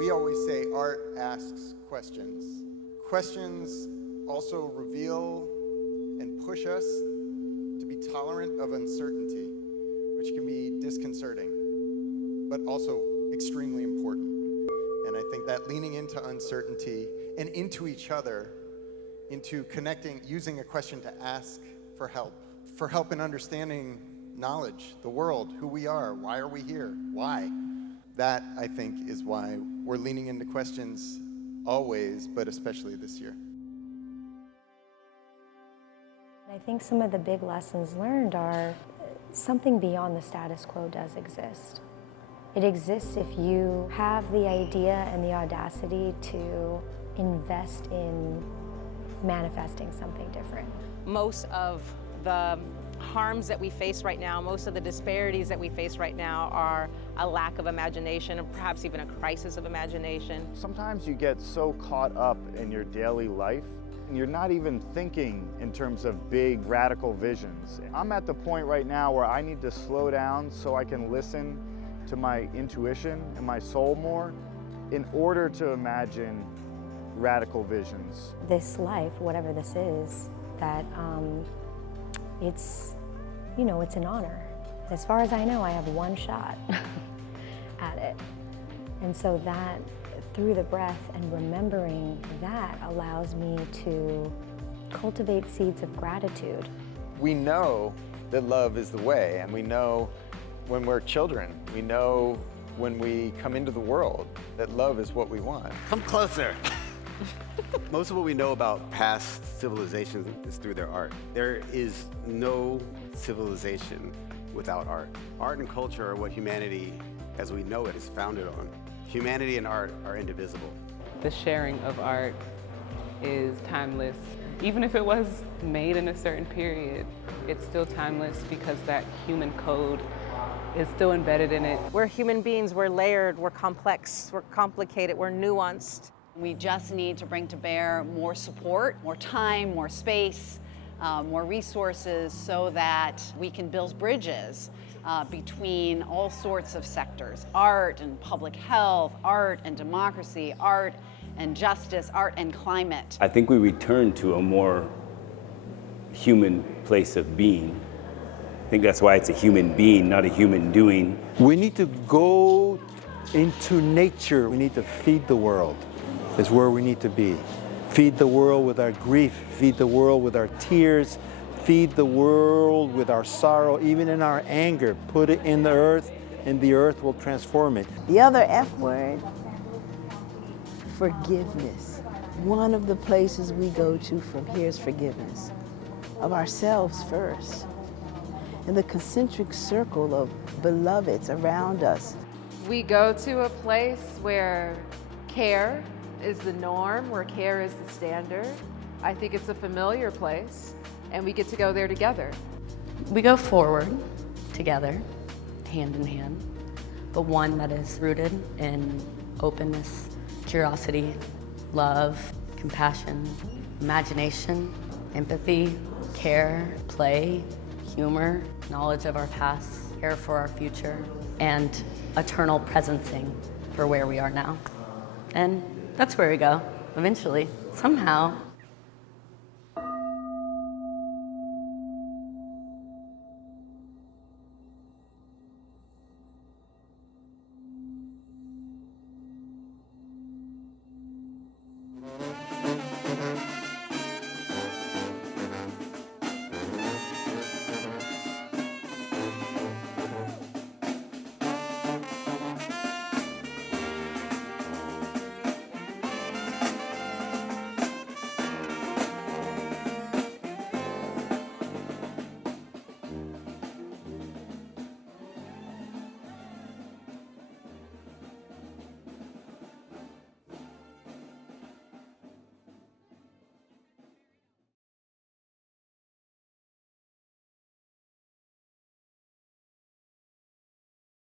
We always say art asks questions. Questions also reveal and push us to be tolerant of uncertainty, which can be disconcerting, but also extremely important. And I think that leaning into uncertainty and into each other, into connecting, using a question to ask for help in understanding knowledge, the world, who we are, why are we here, why? That, I think, is why we're leaning into questions always, but especially this year. I think some of the big lessons learned are something beyond the status quo does exist. It exists if you have the idea and the audacity to invest in manifesting something different. Most of the harms that we face right now, most of the disparities that we face right now are a lack of imagination and perhaps even a crisis of imagination. Sometimes you get so caught up in your daily life, and you're not even thinking in terms of big radical visions. I'm at the point right now where I need to slow down so I can listen to my intuition and my soul more in order to imagine radical visions. This life, whatever this is, that it's an honor. As far as I know, I have one shot at it. And so that, through the breath and remembering that, allows me to cultivate seeds of gratitude. We know that love is the way, and we know when we're children, we know when we come into the world that love is what we want. Come closer. Most of what we know about past civilizations is through their art. There is no civilization without art. Art and culture are what humanity, as we know it, is founded on. Humanity and art are indivisible. The sharing of art is timeless. Even if it was made in a certain period, it's still timeless because that human code is still embedded in it. We're human beings, we're layered, we're complex, we're complicated, we're nuanced. We just need to bring to bear more support, more time, more space, more resources so that we can build bridges between all sorts of sectors, art and public health, art and democracy, art and justice, art and climate. I think we return to a more human place of being. I think that's why it's a human being, not a human doing. We need to go into nature. We need to feed the world. Is where we need to be. Feed the world with our grief, feed the world with our tears, feed the world with our sorrow, even in our anger. Put it in the earth, and the earth will transform it. The other F word, forgiveness. One of the places we go to from here is forgiveness of ourselves first, and the concentric circle of beloveds around us. We go to a place where care is the norm, where care is the standard. I think it's a familiar place, and we get to go there together. We go forward together, hand in hand, but one that is rooted in openness, curiosity, love, compassion, imagination, empathy, care, play, humor, knowledge of our past, care for our future, and eternal presencing for where we are now. And that's where we go, eventually, somehow.